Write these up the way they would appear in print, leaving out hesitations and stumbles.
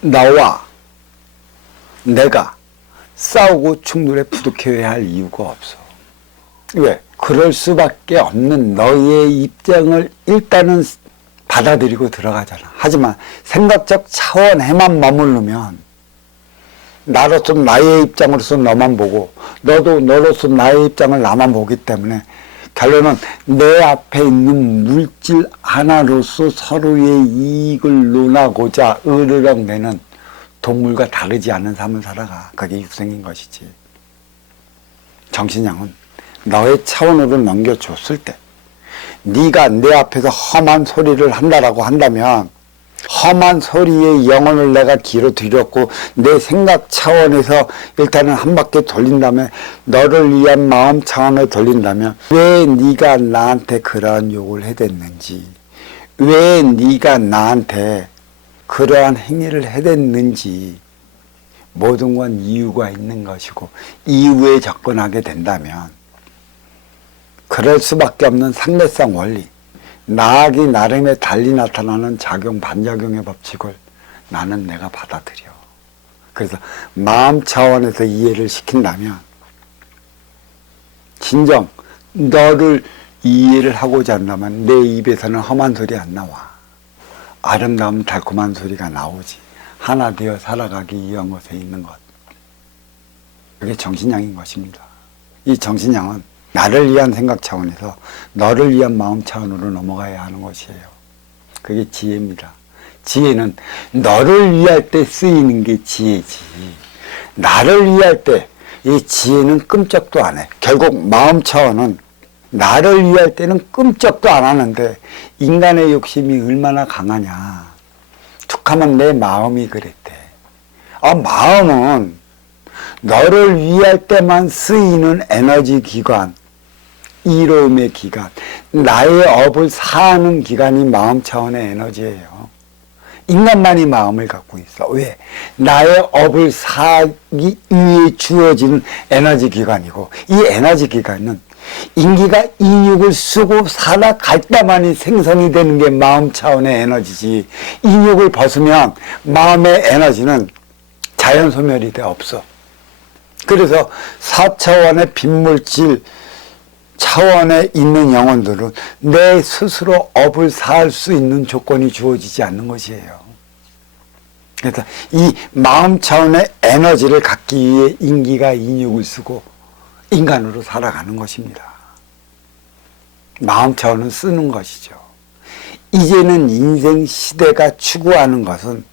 나와 내가 싸우고 충돌에 부딪혀야 할 이유가 없어. 왜? 그럴 수밖에 없는 너의 입장을 일단은 받아들이고 들어가잖아. 하지만 생각적 차원에만 머무르면 나로서 나의 입장으로서 너만 보고 너도 너로서 나의 입장을 나만 보기 때문에 결론은 내 앞에 있는 물질 하나로서 서로의 이익을 논하고자 으르렁대는 동물과 다르지 않은 삶을 살아가. 그게 육생인 것이지. 정신량은 너의 차원으로 넘겨줬을 때 네가 내 앞에서 험한 소리를 한다라고 한다면 험한 소리의 영혼을 내가 길어들였고 내 생각 차원에서 일단은 한 바퀴 돌린 다음에 너를 위한 마음 차원에 돌린다면 왜 네가 나한테 그러한 욕을 해댔는지, 왜 네가 나한테 그러한 행위를 해댔는지 모든 건 이유가 있는 것이고 이유에 접근하게 된다면 그럴 수밖에 없는 상대성 원리, 나하기 나름에 달리 나타나는 작용, 반작용의 법칙을 나는 내가 받아들여. 그래서 마음 차원에서 이해를 시킨다면 진정 너를 이해를 하고자 한다면 내 입에서는 험한 소리 안 나와. 아름다운 달콤한 소리가 나오지. 하나 되어 살아가기 위한 것에 있는 것. 그게 정신량인 것입니다. 이 정신량은 나를 위한 생각 차원에서 너를 위한 마음 차원으로 넘어가야 하는 것이에요. 그게 지혜입니다. 지혜는 너를 위할 때 쓰이는 게 지혜지. 나를 위할 때 이 지혜는 끔찍도 안 해. 결국 마음 차원은 나를 위할 때는 끔찍도 안 하는데 인간의 욕심이 얼마나 강하냐. 툭하면 내 마음이 그랬대. 마음은 너를 위할 때만 쓰이는 에너지 기관, 이로움의 기간, 나의 업을 사하는 기간이 마음 차원의 에너지예요. 인간만이 마음을 갖고 있어. 왜? 나의 업을 사하기 위해 주어지는 에너지 기관이고 이 에너지 기관은 인기가 인육을 쓰고 살아갈 때만이 생성이 되는 게 마음 차원의 에너지지. 인육을 벗으면 마음의 에너지는 자연 소멸이 돼 없어. 그래서 4차원의 빈물질 차원에 있는 영혼들은 내 스스로 업을 사할 수 있는 조건이 주어지지 않는 것이에요. 그래서 이 마음 차원의 에너지를 갖기 위해 인기가 인육을 쓰고 인간으로 살아가는 것입니다. 마음 차원은 쓰는 것이죠. 이제는 인생 시대가 추구하는 것은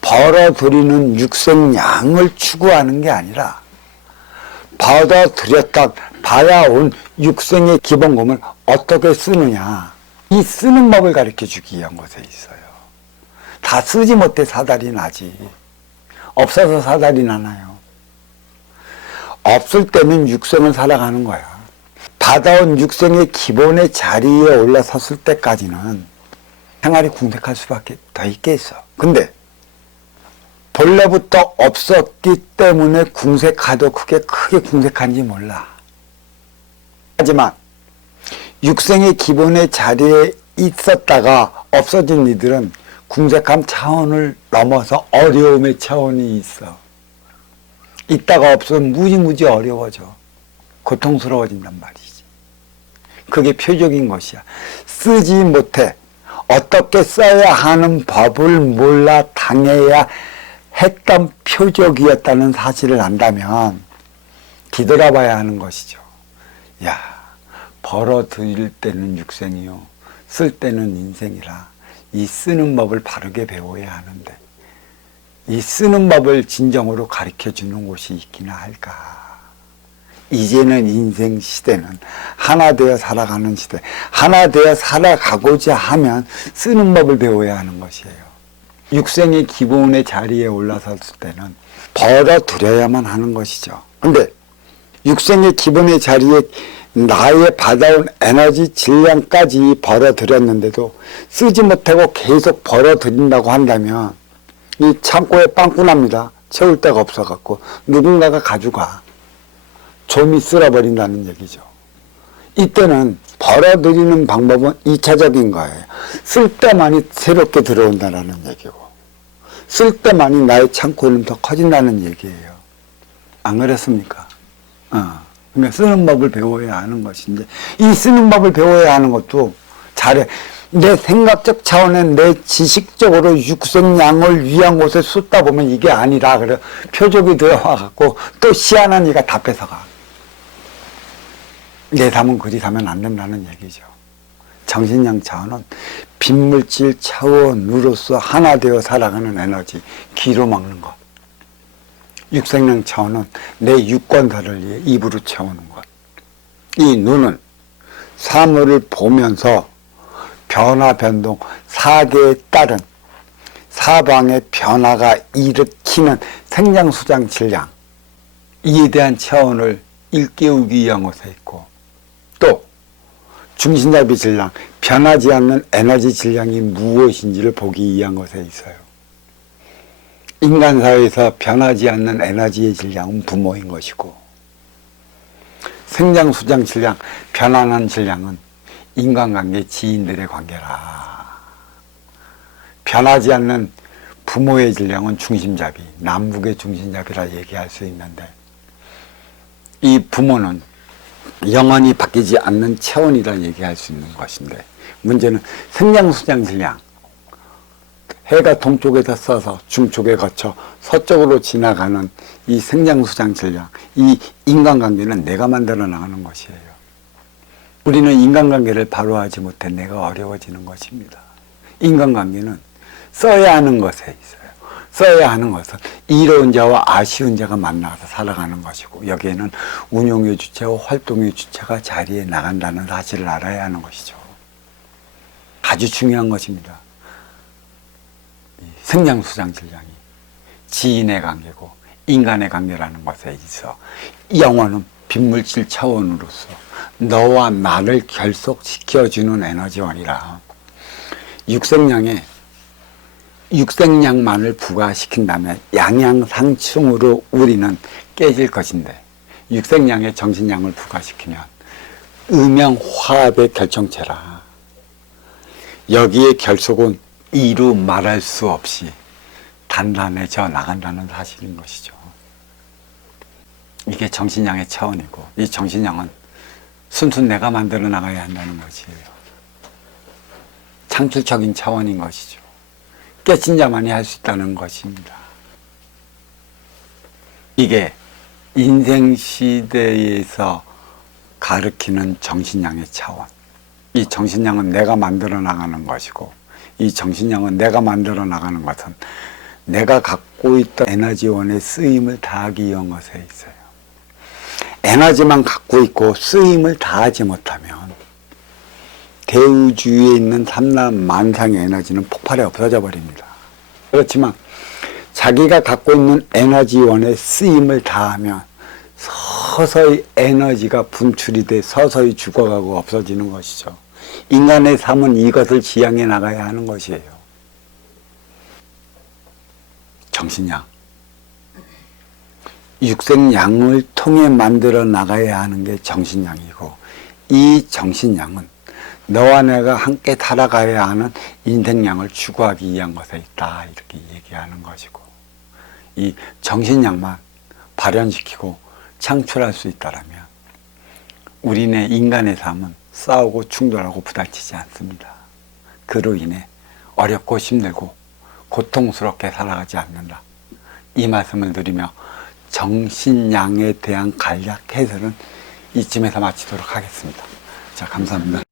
벌어들이는 육생량을 추구하는 게 아니라 벌어들였다 받아온 육생의 기본금을 어떻게 쓰느냐, 이 쓰는 법을 가르쳐주기 위한 것에 있어요. 다 쓰지 못해 사달이 나지. 없어서 사달이 나나요? 없을 때는 육생을 살아가는 거야. 받아온 육생의 기본의 자리에 올라섰을 때까지는 생활이 궁색할 수밖에 더 있겠어. 근데 본래부터 없었기 때문에 궁색하도 크게 궁색한지 몰라. 하지만 육생의 기본의 자리에 있었다가 없어진 이들은 궁색함 차원을 넘어서 어려움의 차원이 있어. 있다가 없으면 무지무지 어려워져. 고통스러워진단 말이지. 그게 표적인 것이야. 쓰지 못해 어떻게 써야 하는 법을 몰라 당해야 했던 표적이었다는 사실을 안다면 뒤돌아봐야 하는 것이죠. 야, 벌어들일 때는 육생이요, 쓸 때는 인생이라 이 쓰는 법을 바르게 배워야 하는데 이 쓰는 법을 진정으로 가르쳐주는 곳이 있기나 할까. 이제는 인생 시대는 하나 되어 살아가는 시대, 하나 되어 살아가고자 하면 쓰는 법을 배워야 하는 것이에요. 육생의 기본의 자리에 올라섰을 때는 벌어들여야만 하는 것이죠. 근데 육생의 기본의 자리에 나의 받아온 에너지 질량까지 벌어들였는데도 쓰지 못하고 계속 벌어들인다고 한다면 이 창고에 빵꾸 납니다. 채울 데가 없어갖고 누군가가 가져가. 좀이 쓸어버린다는 얘기죠. 이때는 벌어들이는 방법은 2차적인 거예요. 쓸 때만이 새롭게 들어온다는 얘기고 쓸 때만이 나의 창고는 더 커진다는 얘기예요. 안 그렇습니까? 그러니까 쓰는 법을 배워야 하는 것인데, 이 쓰는 법을 배워야 하는 것도 잘해. 내 생각적 차원에 내 지식적으로 육생양을 위한 곳에 쏟다 보면 이게 아니라 그래. 표적이 되어와갖고 또 희한한 이가 다 뺏어가. 내 삶은 그리 사면 안 된다는 얘기죠. 정신양 차원은 빈물질 차원으로서 하나 되어 살아가는 에너지, 기로 먹는 것. 육생양 차원은 내 육관사를 위해 입으로 채우는 것. 이 눈은 사물을 보면서 변화, 변동, 사계에 따른 사방의 변화가 일으키는 생장수장 질량, 이에 대한 차원을 일깨우기 위한 것에 있고, 또 중심잡이 질량, 변하지 않는 에너지 질량이 무엇인지를 보기 위한 것에 있어요. 인간 사회에서 변하지 않는 에너지의 질량은 부모인 것이고, 생장수장 질량, 변하는 질량은 인간관계, 지인들의 관계라. 변하지 않는 부모의 질량은 중심잡이, 남북의 중심잡이라 얘기할 수 있는데, 이 부모는 영원히 바뀌지 않는 체온이라 얘기할 수 있는 것인데, 문제는 생장수장 질량, 해가 동쪽에서 써서 중쪽에 거쳐 서쪽으로 지나가는 이 생장수장 질량, 이 인간관계는 내가 만들어 나가는 것이에요. 우리는 인간관계를 바로 하지 못해 내가 어려워지는 것입니다. 인간관계는 써야 하는 것에 있어요. 써야 하는 것은 이로운 자와 아쉬운 자가 만나서 살아가는 것이고, 여기에는 운용의 주체와 활동의 주체가 자리에 나간다는 사실을 알아야 하는 것이죠. 아주 중요한 것입니다. 생장수장 질량이 지인의 관계고 인간의 관계라는 것에 있어 영혼은 빈물질 차원으로서 너와 나를 결속시켜주는 에너지원이라, 육생량만을 부과시킨다면 양양상충으로 우리는 깨질 것인데, 육생량의 정신량을 부과시키면 음양화합의 결정체라. 여기에 결속은 이루 말할 수 없이 단단해져 나간다는 사실인 것이죠. 이게 정신량의 차원이고, 이 정신량은 순수 내가 만들어 나가야 한다는 것이에요. 창출적인 차원인 것이죠. 깨친 자만이 할 수 있다는 것입니다. 이게 인생시대에서 가르치는 정신량의 차원. 이 정신량은 내가 만들어 나가는 것이고, 이 정신량은 내가 만들어 나가는 것은 내가 갖고 있던 에너지원의 쓰임을 다하기 위한 것에 있어요. 에너지만 갖고 있고 쓰임을 다하지 못하면 대우주위에 있는 삼라만상의 에너지는 폭발해 없어져 버립니다. 그렇지만 자기가 갖고 있는 에너지원의 쓰임을 다하면 서서히 에너지가 분출이 돼 서서히 죽어가고 없어지는 것이죠. 인간의 삶은 이것을 지향해 나가야 하는 것이에요. 정신양, 육생양을 통해 만들어 나가야 하는 게 정신양이고, 이 정신양은 너와 내가 함께 살아가야 하는 인생양을 추구하기 위한 것에 있다, 이렇게 얘기하는 것이고, 이 정신양만 발현시키고 창출할 수 있다면 우리네 인간의 삶은 싸우고 충돌하고 부닥치지 않습니다. 그로 인해 어렵고 힘들고 고통스럽게 살아가지 않는다, 이 말씀을 드리며 정신양에 대한 간략 해설은 이쯤에서 마치도록 하겠습니다. 자, 감사합니다.